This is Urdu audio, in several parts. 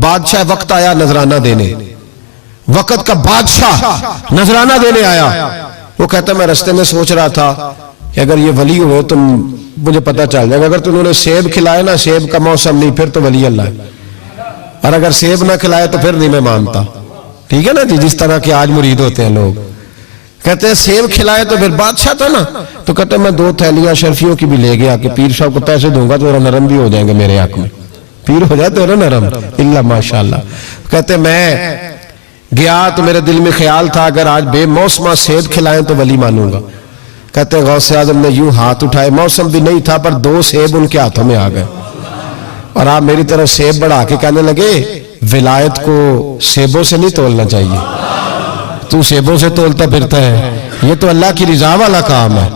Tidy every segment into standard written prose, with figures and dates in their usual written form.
بادشاہ وقت آیا نذرانہ دینے، وقت کا بادشاہ نذرانہ دینے آیا. وہ کہتا میں رستے میں سوچ رہا تھا کہ اگر یہ ولی ہوئے تو مجھے پتا چل جائے گا، اگر تو انہوں نے سیب کھلائے نا، سیب کا موسم نہیں، پھر تو ولی اللہ ہے، اور اگر سیب نہ کھلائے تو پھر نہیں میں مانتا. ٹھیک ہے نا جی، جس طرح کے آج مرید ہوتے ہیں لوگ، کہتے ہیں سیب کھلائے تو پھر بادشاہ تھا نا. تو کہتے ہیں میں 2 تھیلیاں شرفیوں کی بھی لے گیا کہ پیر صاحب کو پیسے دوں گا تو ذرا نرم بھی ہو جائیں گے میرے حق میں. پیر ہو جاتے ہو نا نرم، اللہ ماشاءاللہ. کہتے میں گیا تو میرے دل میں خیال تھا اگر آج بے موسمہ سیب کھلائیں تو ولی مانوں گا. کہتے ہیں غوث اعظم نے یوں ہاتھ اٹھائے، موسم بھی نہیں تھا پر 2 سیب ان کے ہاتھوں میں آ گئے، اور آپ میری طرف سیب بڑھا کے کہنے لگے ولایت کو سیبوں سے نہیں تولنا چاہیے، تو سیبوں سے تولتا پھرتا ہے، یہ تو اللہ کی رضا والا کام ہے.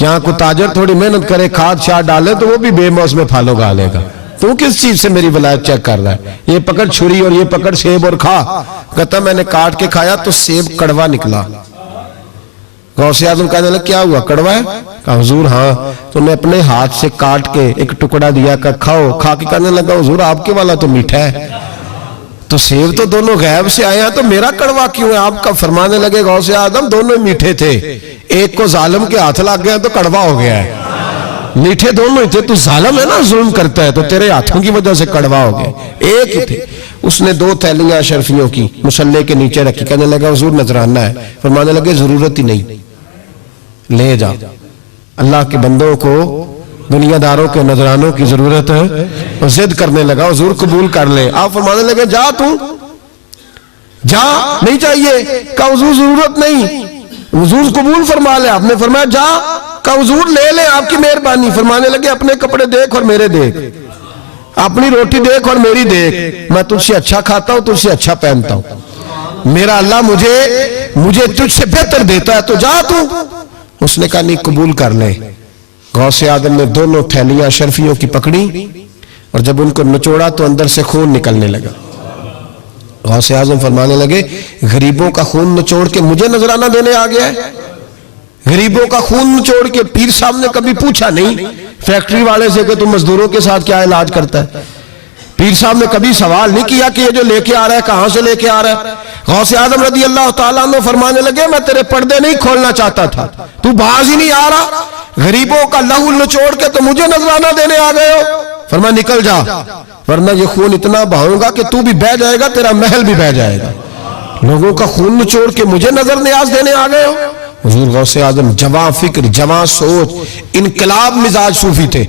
یہاں کو تاجر تھوڑی محنت کرے، کھاد شاد ڈالے تو وہ بھی بے موسم پھل اگا لے گا. تو کس چیز سے میری ولایت چیک کر رہا ہے؟ یہ پکڑ چھری اور یہ پکڑ سیب اور کھا. کہتا میں نے کاٹ کے کھایا تو سیب کڑوا نکلا. غوث اعظم کہنے لگا کیا ہوا، کڑوا ہے؟ کہا حضور ہاں. تو نے اپنے ہاتھ سے کاٹ کے ایک ٹکڑا دیا کہ کھاؤ. کھا کے کہنے لگا حضور آپ کے والا تو میٹھا ہے، تو سیب تو دونوں غیب سے آئے ہیں تو میرا کڑوا کیوں ہے؟ آپ کا فرمانے لگے غوث اعظم دونوں میٹھے تھے، ایک کو ظالم کے ہاتھ لگ گیا تو کڑوا ہو گیا ہے، میٹھے دونوں ہی تھے. تو ظالم ہے نا، ظلم کرتا ہے، تو تیرے ہاتھوں کی وجہ سے کڑوا ہو گیا، ایک ہی تھے. اس نے 2 تھیلیاں شرفیوں کی مصلے کے نیچے رکھی، کہنے لگا حضور نذرانہ ہے. فرمانے لگے ضرورت ہی نہیں، لے جا. اللہ کے بندوں کو دنیا داروں کے نذرانوں کی ضرورت ہے. اور ضد کرنے لگا حضور قبول کر لے. آپ فرمانے لگے جا تو جا، نہیں چاہیے. کہا حضور ضرورت نہیں، حضور قبول فرما لے. آپ نے فرمایا جا. کہا حضور لے لے آپ کی مہربانی. فرمانے لگے اپنے کپڑے دیکھ اور میرے دیکھ، اپنی روٹی دیکھ اور میری دیکھ، میں تجھ سے اچھا کھاتا ہوں، تجھ سے اچھا پہنتا ہوں، میرا اللہ مجھے تجھ سے بہتر دیتا ہے، تو جا تو. اس نے کہا نہیں قبول کر لے. غوث اعظم نے 2 تھیلیاں شرفیوں کی پکڑی اور جب ان کو نچوڑا تو اندر سے خون نکلنے لگا. غوث اعظم فرمانے لگے غریبوں کا خون نچوڑ کے مجھے نذرانہ دینے آ گیا ہے؟ غریبوں کا خون نچوڑ کے. پیر صاحب نے کبھی پوچھا نہیں فیکٹری والے سے کہ تم مزدوروں کے ساتھ کیا علاج کرتا ہے. پیر صاحب نے کبھی سوال نہیں کیا کہ یہ جو لے کے آ رہا ہے کہاں سے لے کے آ رہا ہے. غوث اعظم رضی اللہ تعالیٰ عنہ فرمانے لگے میں تیرے پردے نہیں کھولنا چاہتا تھا، تو باز ہی نہیں آ رہا، غریبوں کا لہو نچوڑ کے تو مجھے نذرانہ دینے آ گئے ہو. فرمایا نکل جا ورنہ یہ خون اتنا بہاؤں گا کہ تو بھی بہ جائے گا، تیرا محل بھی بہ جائے گا. لوگوں کا خون نچوڑ کے مجھے نظر نیاز دینے آ گئے ہو. حضور غوث اعظم جواں فکر، جواں سوچ، انقلاب مزاج صوفی تھے.